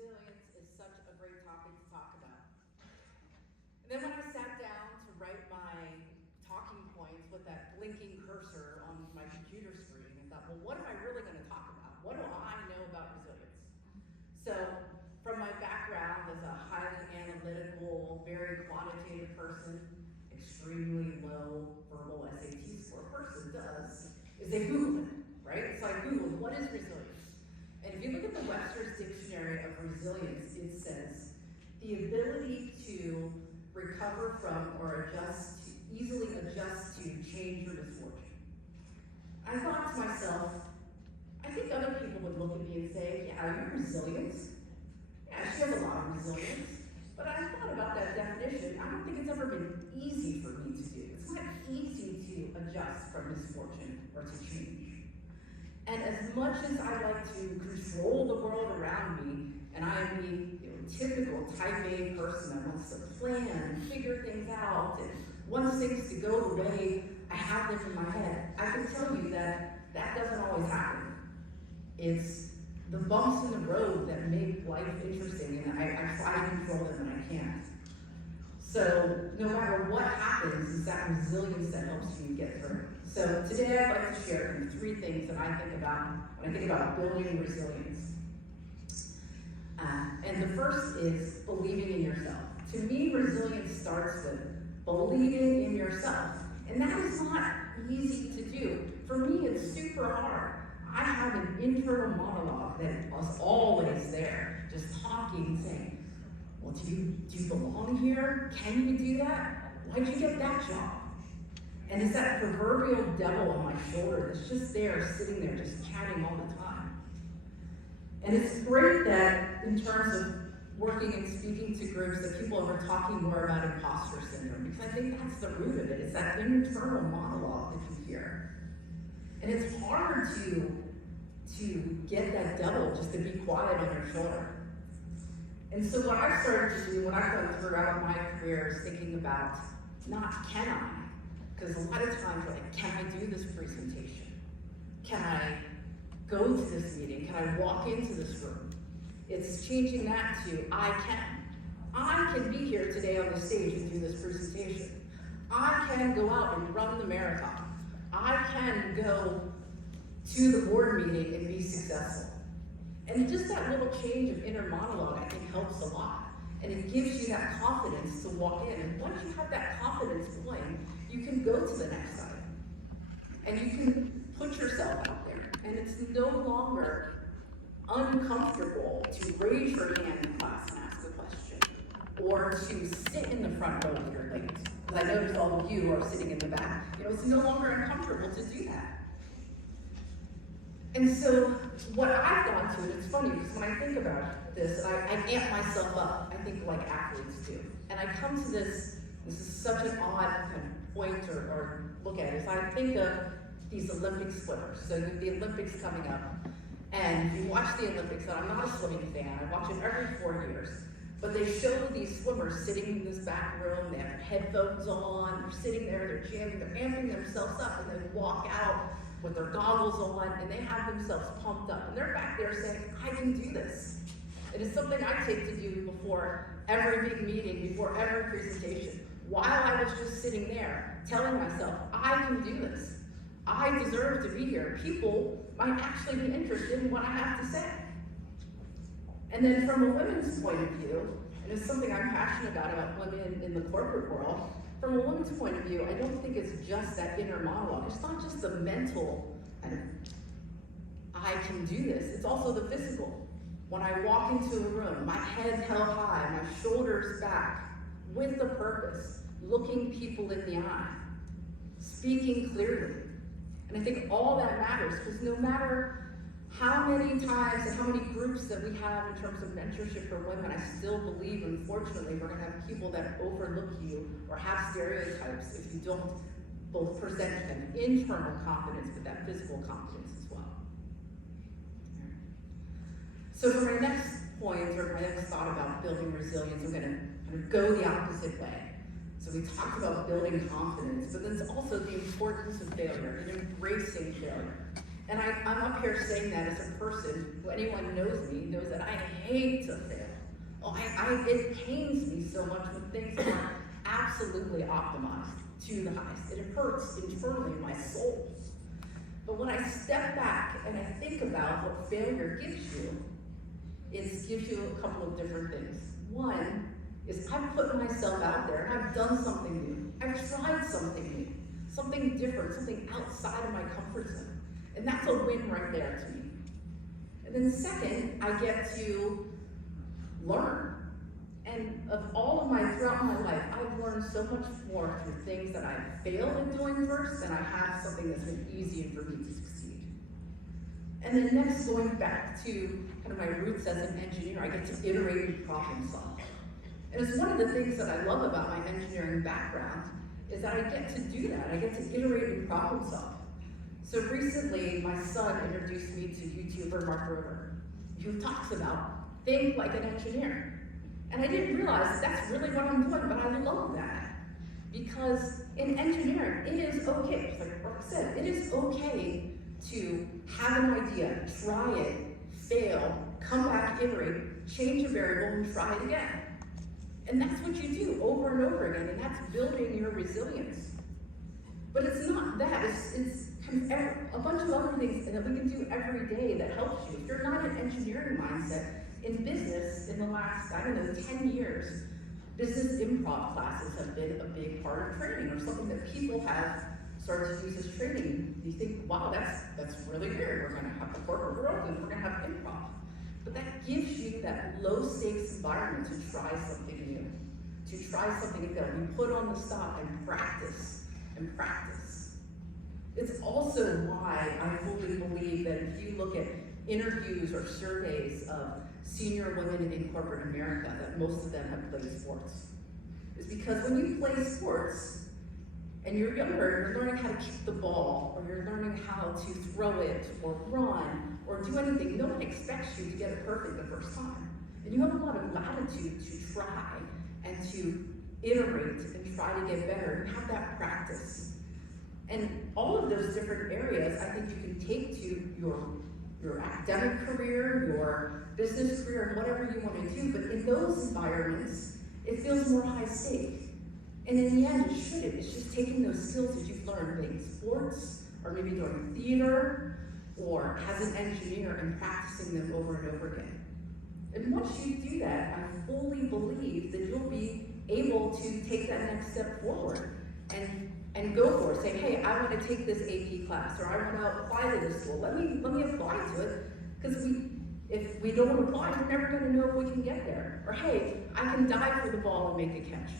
resilience is such a great topic to talk about. And then when I sat down to write my talking points with that blinking cursor on my computer screen, I thought, well, what am I really going to talk about? What do I know about resilience? So, from my background as a highly analytical, very quantitative person, extremely low verbal SAT score person does, is they Google it, right? So I Googled, what is resilience? And if you look at the Webster's Dictionary of Resilience, it says, the ability to recover from or easily adjust to change or misfortune. I thought to myself, I think other people would look at me and say, yeah, are you resilient? Yeah, she has a lot of resilience. But I thought about that definition. I don't think it's ever been easy for me to do. It's not easy to adjust from misfortune or to change. And as much as I like to control the world around me, and I am the typical type A person that wants to plan and figure things out and wants things to go the way I have them in my head, I can tell you that that doesn't always happen. It's the bumps in the road that make life interesting, and I try to control them when I can't. So no matter what happens, it's that resilience that helps you get through. So today I'd like to share three things that I think about when I think about building resilience. And the first is believing in yourself. To me, resilience starts with believing in yourself. And that is not easy to do. For me, it's super hard. I have an internal monologue that is always there, just talking and saying, well, do you belong here? Can you do that? Why'd you get that job? And it's that proverbial devil on my shoulder that's just there, sitting there, just chatting all the time. And it's great that in terms of working and speaking to groups that people are talking more about imposter syndrome, because I think that's the root of it. It's that internal monologue that you hear. And it's hard to get that devil just to be quiet on your shoulder. And so what I've started to do, what I've done throughout my career, is thinking about not can I, because a lot of times we're like, can I do this presentation? Can I go to this meeting? Can I walk into this room? It's changing that to I can. I can be here today on the stage and do this presentation. I can go out and run the marathon. I can go to the board meeting and be successful. And just that little change of inner monologue, I think, helps a lot. And it gives you that confidence to walk in. And once you have that confidence going, you can go to the next item. And you can put yourself out there. And it's no longer uncomfortable to raise your hand in class and ask a question, or to sit in the front row if you're late. Because I noticed all of you are sitting in the back. It's no longer uncomfortable to do that. And so what I've gone to, and it's funny because when I think about this, I amp myself up, I think like athletes do. And I come to this is such an odd kind of point or look at it, is I think of these Olympic swimmers. So the Olympics coming up, and you watch the Olympics, and I'm not a swimming fan, I watch it every 4 years, but they show these swimmers sitting in this back room, they have their headphones on, they're sitting there, they're jamming, they're amping themselves up, and they walk out with their goggles on, and they have themselves pumped up. And they're back there saying, I can do this. It is something I take to do before every big meeting, before every presentation. While I was just sitting there, telling myself, I can do this. I deserve to be here. People might actually be interested in what I have to say. And then from a women's point of view, and it's something I'm passionate about women in the corporate world, from a woman's point of view, I don't think it's just that inner monologue. It's not just the mental, I can do this. It's also the physical. When I walk into a room, my head held high, my shoulders back, with a purpose, looking people in the eye, speaking clearly. And I think all that matters, because no matter how many times and how many groups that we have in terms of mentorship for women, I still believe, unfortunately, we're going to have people that overlook you or have stereotypes if you don't both present them internal confidence, but that physical confidence as well. So for my next point, or my next thought about building resilience, we're going to go the opposite way. So we talked about building confidence, but then it's also the importance of failure and embracing failure. And I'm up here saying that as a person who, anyone who knows me, knows that I hate to fail. Oh, it pains me so much when things aren't absolutely optimized to the highest. It hurts internally in my soul. But when I step back and I think about what failure gives you, it gives you a couple of different things. One is I've put myself out there and I've done something new. I've tried something new, something different, something outside of my comfort zone. And that's a win right there to me. And then second, I get to learn. And throughout my life, I've learned so much more through things that I failed at doing first than I have something that's been easier for me to succeed. And then next, going back to kind of my roots as an engineer, I get to iterate and problem solve. And it's one of the things that I love about my engineering background is that I get to do that. I get to iterate and problem solve. So recently, my son introduced me to YouTuber Mark Rober, who talks about think like an engineer. And I didn't realize that's really what I'm doing, but I love that. Because in engineering, it is okay, just like Mark said, it is okay to have an idea, try it, fail, come back, iterate, change a variable, and try it again. And that's what you do over and over again, and that's building your resilience. But it's not that, it's kind of a bunch of other things that we can do every day that helps you. If you're not an engineering mindset, in business, in the last, 10 years, business improv classes have been a big part of training, or something that people have started to use as training. You think, wow, that's really weird. We're gonna have the corporate world and we're gonna have improv. But that gives you that low stakes environment to try something new, to try something that you put on the stop and practice and practice. It's also why I fully believe that if you look at interviews or surveys of senior women in corporate America, that most of them have played sports. It's because when you play sports and you're younger, you're learning how to kick the ball, or you're learning how to throw it or run or do anything. No one expects you to get it perfect the first time. And you have a lot of latitude to try and to iterate and try to get better and have that practice. And all of those different areas, I think you can take to your academic career, your business career, and whatever you want to do. But in those environments, it feels more high stake. And in the end, it shouldn't. It's just taking those skills that you've learned playing sports, or maybe doing theater, or as an engineer, and practicing them over and over again. And once you do that, I fully believe that you'll be able to take that next step forward and go for it. Say, hey, I want to take this AP class, or I want to apply to this school. Let me apply to it, because if we don't apply, we're never going to know if we can get there. Or hey, I can dive for the ball and make a catch.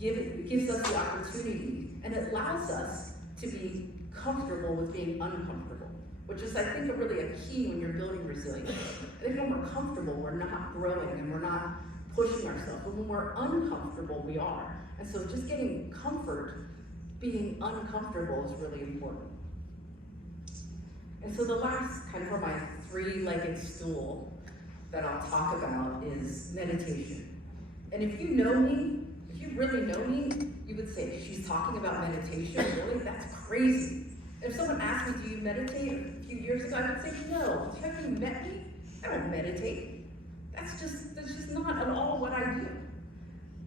It gives us the opportunity, and it allows us to be comfortable with being uncomfortable, which is, I think, really a key when you're building resilience. I think when we're comfortable, we're not growing and we're not pushing ourselves. But when we're uncomfortable, we are. And so just getting comfort, being uncomfortable, is really important. And so the last, kind of my three-legged stool that I'll talk about is meditation. And if you know me, if you really know me, you would say, she's talking about meditation, really? That's crazy. And if someone asked me, do you meditate a few years ago, I would say, no. Have you met me? I don't meditate. That's just not at all what I do.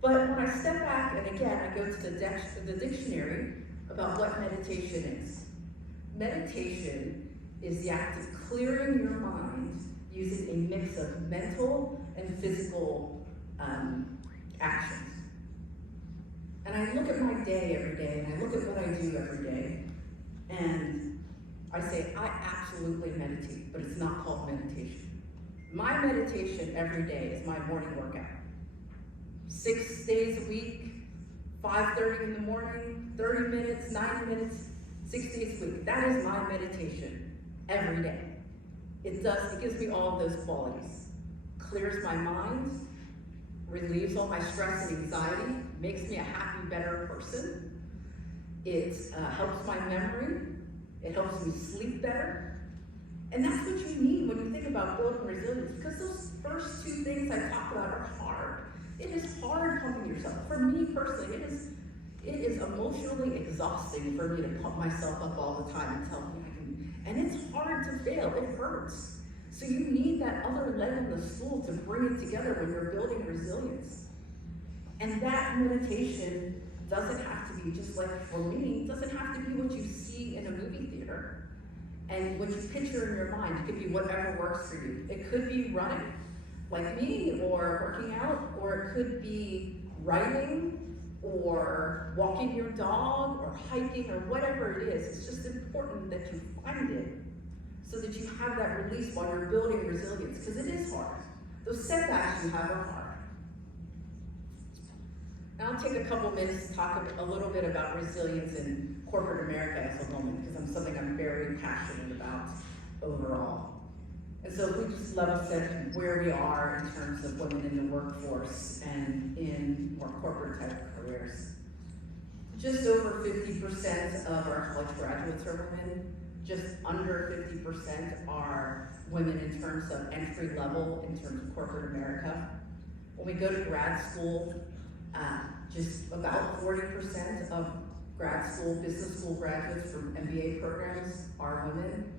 But when I step back, and again, I go to the dictionary about what meditation is. Meditation is the act of clearing your mind using a mix of mental and physical actions. And I look at my day every day, and I look at what I do every day, and I say, I absolutely meditate, but it's not called meditation. My meditation every day is my morning workout. 6 days a week, 5:30 in the morning, 30 minutes, 90 minutes, 6 days a week. That is my meditation every day. It gives me all of those qualities. Clears my mind, relieves all my stress and anxiety, makes me a happy, better person. It helps my memory. It helps me sleep better. And that's what you need when you think about building resilience, because those first two things I talked about are hard. It is hard pumping yourself. For me personally, it is emotionally exhausting for me to pump myself up all the time and tell me I can And it's hard to fail, it hurts. So you need that other leg of the stool to bring it together when you're building resilience. And that meditation doesn't have to be, just like for me, doesn't have to be what you see in a movie theater. And what you picture in your mind, it could be whatever works for you. It could be running, like me, or working out, or it could be writing, or walking your dog, or hiking, or whatever it is. It's just important that you find it so that you have that release while you're building resilience, because it is hard. Those setbacks you have are hard. Now I'll take a couple minutes to talk a little bit about resilience in corporate America as a woman, because I'm something I'm very passionate about overall. And so if we just level set where we are in terms of women in the workforce and in more corporate type careers. Just over 50% of our college graduates are women. Just under 50% are women in terms of entry level in terms of corporate America. When we go to grad school, just about 40% of grad school, business school graduates from MBA programs are women.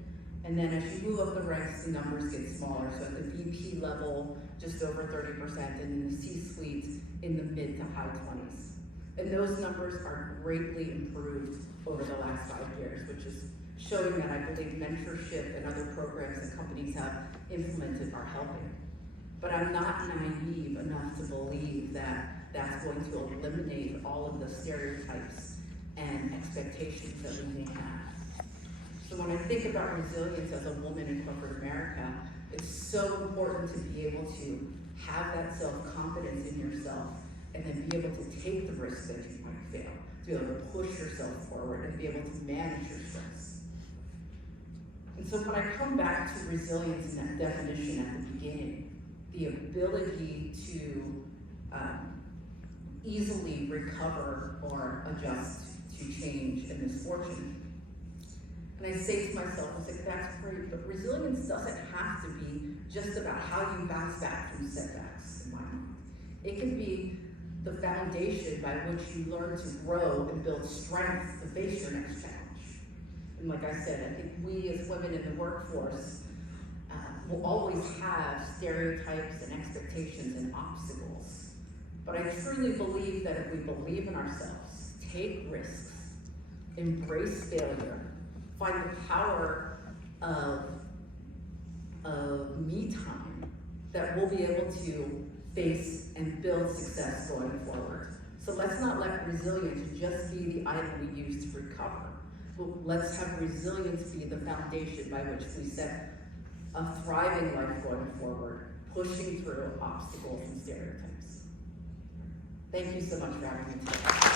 And then as you move up the ranks, the numbers get smaller. So at the VP level, just over 30%, and in the C-suite, in the mid to high 20s. And those numbers are greatly improved over the last 5 years, which is showing that I believe mentorship and other programs that companies have implemented are helping. But I'm not naive enough to believe that that's going to eliminate all of the stereotypes and expectations that we may have. So when I think about resilience as a woman in corporate America, it's so important to be able to have that self-confidence in yourself and then be able to take the risks that you might fail, to be able to push yourself forward and be able to manage your stress. And so when I come back to resilience in that definition at the beginning, the ability to easily recover or adjust to change and misfortune. And I say to myself, I say, that's great, but resilience doesn't have to be just about how you bounce back from setbacks in my mind. It can be the foundation by which you learn to grow and build strength to face your next challenge. And like I said, I think we as women in the workforce will always have stereotypes and expectations and obstacles. But I truly believe that if we believe in ourselves, take risks, embrace failure, find the power of me time, that we'll be able to face and build success going forward. So let's not let resilience just be the item we use to recover. But let's have resilience be the foundation by which we set a thriving life going forward, pushing through obstacles and stereotypes. Thank you so much for having me today.